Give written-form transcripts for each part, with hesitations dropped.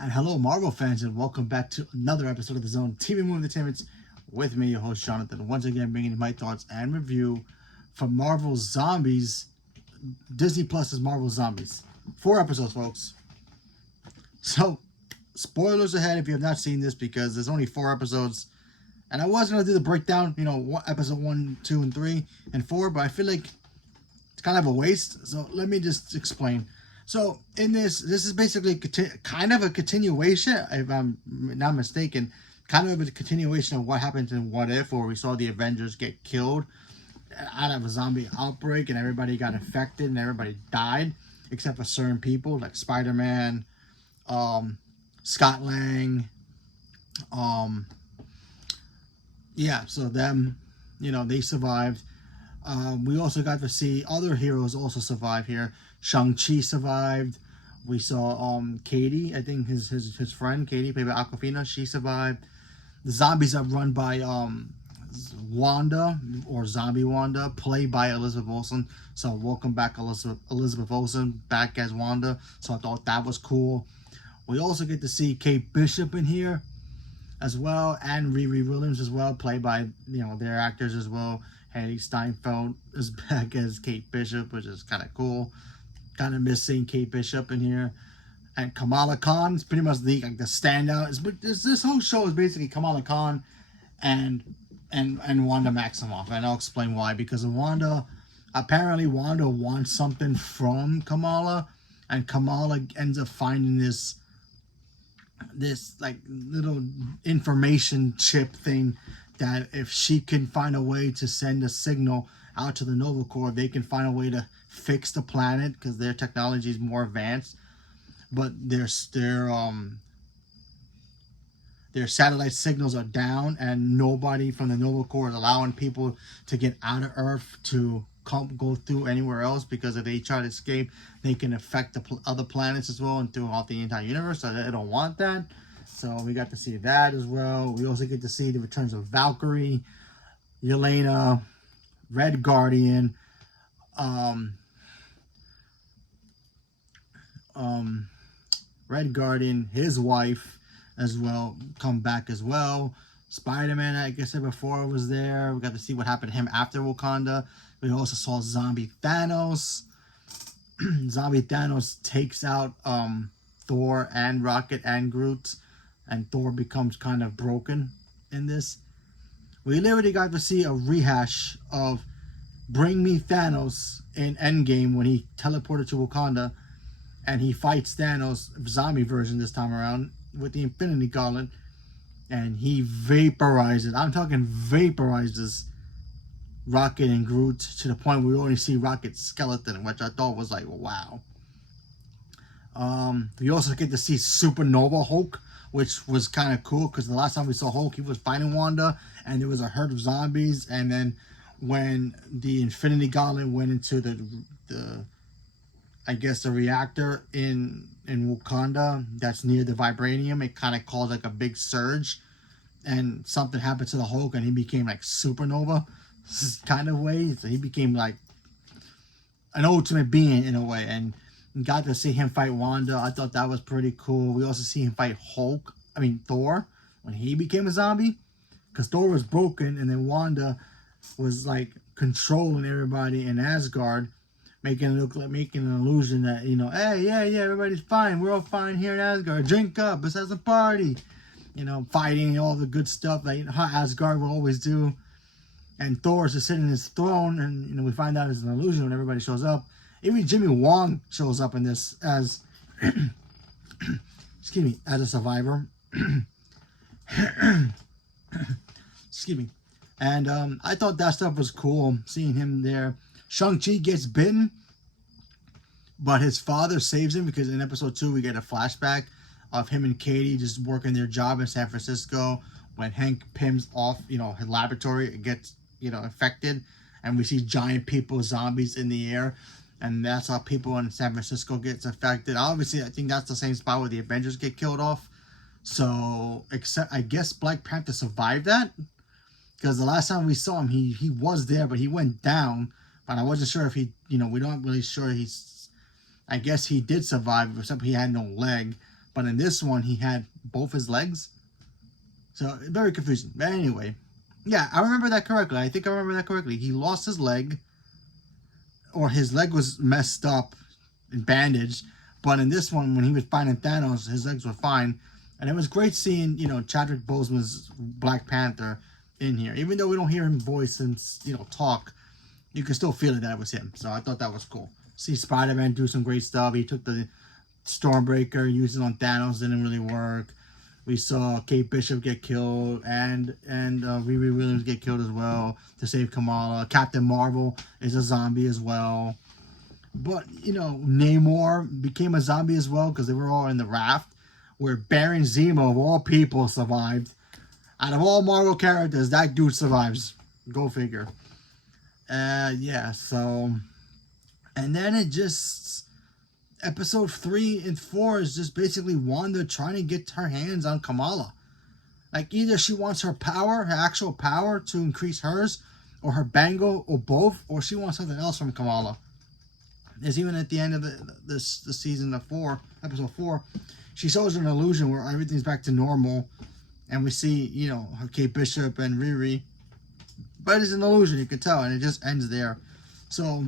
And hello, Marvel fans, and welcome back to another episode of the Zone TV Movie Entertainment with me, your host Jonathan. Once again, bringing you my thoughts and review for Marvel Zombies, Disney Plus's Marvel Zombies. 4 episodes, folks. So, spoilers ahead if you have not seen this because there's only 4 episodes. And I was going to do the breakdown, episode 1, 2, and 3, and 4, but I feel like it's kind of a waste. So, let me just explain. So in this is basically kind of a continuation, if I'm not mistaken, kind of a continuation of what happened in What If, where we saw the Avengers get killed out of a zombie outbreak and everybody got infected and everybody died, except for certain people like Spider-Man, Scott Lang, so them, they survived. We also got to see other heroes also survive here. Shang-Chi survived. We saw Katie, I think his friend Katie, played by Awkwafina, she survived. The zombies are run by Wanda, or Zombie Wanda, played by Elizabeth Olsen. So welcome back Elizabeth Olsen back as Wanda. So I thought that was cool. We also get to see Kate Bishop in here as well, and Riri Williams as well, played by their actors as well. Hailee Steinfeld is back as Kate Bishop, which is kind of cool. Kind of missing Kate Bishop in here, and Kamala Khan is pretty much the standout. This whole show is basically Kamala Khan and Wanda Maximoff, and I'll explain why. Because of Wanda, apparently Wanda wants something from Kamala, and Kamala ends up finding this like little information chip thing that if she can find a way to send a signal out to the Nova Corps, they can find a way to fix the planet because their technology is more advanced. But their satellite signals are down, and nobody from the Nova Corps is allowing people to get out of Earth to go through anywhere else, because if they try to escape, they can affect the other planets as well and throughout the entire universe. So they don't want that. So we got to see that as well. We also get to see the returns of Valkyrie, Yelena, Red Guardian, his wife as well, come back as well. Spider-Man, like I said before, was there. We got to see what happened to him after Wakanda. We also saw Zombie Thanos. Zombie Thanos takes out Thor and Rocket and Groot, and Thor becomes kind of broken in this. We literally got to see a rehash of Bring Me Thanos in Endgame when he teleported to Wakanda and he fights Thanos, zombie version this time around, with the Infinity Gauntlet, and he vaporizes. I'm talking vaporizes Rocket and Groot to the point where we only see Rocket's skeleton, which I thought was like, wow. We also get to see Supernova Hulk, which was kind of cool because the last time we saw Hulk, he was fighting Wanda and there was a herd of zombies, and then when the Infinity Gauntlet went into the reactor in Wakanda that's near the vibranium, it kind of caused like a big surge, and something happened to the Hulk and he became like supernova kind of way. So he became like an ultimate being in a way, and got to see him fight Wanda. I thought that was pretty cool. We also see him fight Thor, when he became a zombie, because Thor was broken and then Wanda was like controlling everybody in Asgard, making an illusion that, hey, yeah, everybody's fine. We're all fine here in Asgard. Drink up. Let's have a party. Fighting, all the good stuff that Asgard will always do. And Thor is just sitting in his throne, and we find out it's an illusion when everybody shows up. Even Jimmy Wong shows up in this as, as a survivor. Excuse me. And I thought that stuff was cool, seeing him there. Shang-Chi gets bitten, but his father saves him, because in episode 2 we get a flashback of him and Katie just working their job in San Francisco when Hank Pym's off, his laboratory gets, infected, and we see giant people, zombies in the air, and that's how people in San Francisco gets affected. Obviously, I think that's the same spot where the Avengers get killed off. So, except I guess Black Panther survived that, because the last time we saw him, he was there, but he went down. But I wasn't sure if he, we don't really sure I guess he did survive, except he had no leg. but in this one he had both his legs. So very confusing. But anyway, yeah, I remember that correctly. I think I remember that correctly. He lost his leg, or his leg was messed up and bandaged. But in this one, when he was fighting Thanos, his legs were fine. And it was great seeing, Chadwick Boseman's Black Panther in here. Even though we don't hear him voice and, talk, you can still feel it that it was him. So I thought that was cool. See Spider-Man do some great stuff. He took the Stormbreaker, used it on Thanos, didn't really work. We saw Kate Bishop get killed and Riri Williams get killed as well to save Kamala. Captain Marvel is a zombie as well. But, Namor became a zombie as well because they were all in the raft where Baron Zemo, of all people, survived. Out of all Marvel characters, that dude survives. Go figure. Yeah, so... And then it just... Episode 3 and 4 is just basically Wanda trying to get her hands on Kamala. Like, either she wants her power, her actual power, to increase hers, or her bangle, or both, or she wants something else from Kamala. There's even at the end of the season of 4, episode 4, she shows an illusion where everything's back to normal, and we see, her Kate Bishop and Riri, but it's an illusion, you can tell, and it just ends there. So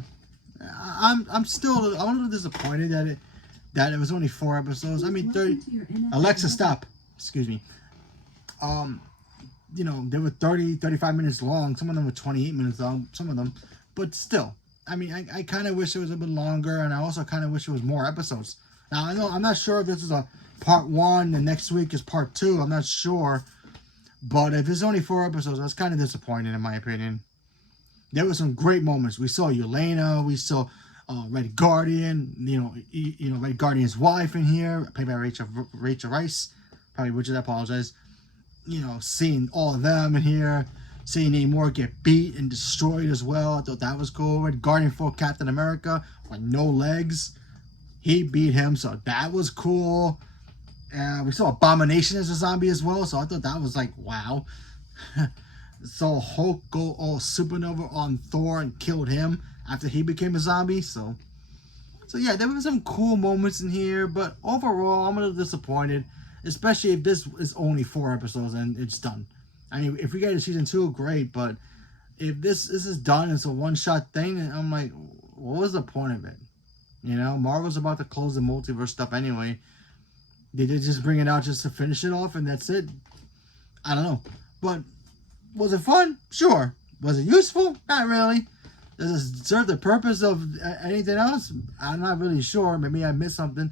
I'm still a little disappointed that it was only 4 episodes. I mean, 30. Alexa, stop. Excuse me. They were 35 minutes long. Some of them were 28 minutes long. Some of them, but still. I mean, I kind of wish it was a bit longer, and I also kind of wish it was more episodes. Now, I know I'm not sure if this is a part 1 and next week is part 2. I'm not sure. But if it's only 4 episodes, that's kind of disappointing in my opinion. There were some great moments. We saw Yelena. We saw Red Guardian. Red Guardian's wife in here, played by Rachel Rice. Probably butchered. I apologize. Seeing all of them in here. Seeing Namor get beat and destroyed as well. I thought that was cool. Red Guardian fought Captain America with no legs. He beat him, so that was cool. We saw Abomination as a zombie as well, so I thought that was like, wow. Saw Hulk go all supernova on Thor and killed him after he became a zombie. So yeah, there were some cool moments in here, but overall, I'm a little disappointed, especially if this is only 4 episodes and it's done. I mean, if we get a season 2, great, but if this is done, it's a one-shot thing, and I'm like, what was the point of it? Marvel's about to close the multiverse stuff anyway. Did they just bring it out just to finish it off and that's it? I don't know. But was it fun? Sure. Was it useful? Not really. Does it serve the purpose of anything else? I'm not really sure. Maybe I missed something.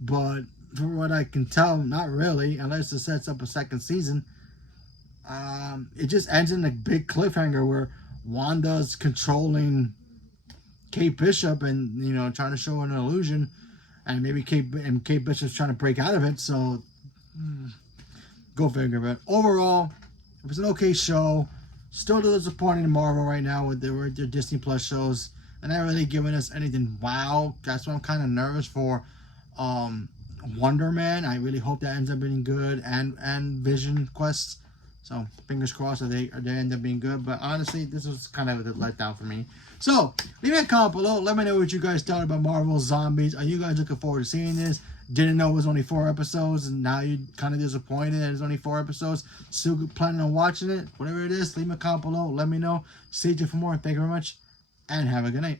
But from what I can tell, not really. Unless it sets up a second season. It just ends in a big cliffhanger where Wanda's controlling Kate Bishop and, trying to show an illusion. And maybe Kate Bishop's trying to break out of it. So, go figure. But overall, it was an okay show. Still disappointing in Marvel right now with their Disney Plus shows. And not really giving us anything wow. That's why I'm kind of nervous for Wonder Man. I really hope that ends up being good. And Vision Quest. So, fingers crossed that they end up being good. But honestly, this was kind of a letdown for me. So, leave me a comment below. Let me know what you guys thought about Marvel Zombies. Are you guys looking forward to seeing this? Didn't know it was only 4 episodes, and now you're kind of disappointed that it's only 4 episodes. Still planning on watching it? Whatever it is, leave me a comment below. Let me know. Stay tuned for more. Thank you very much, and have a good night.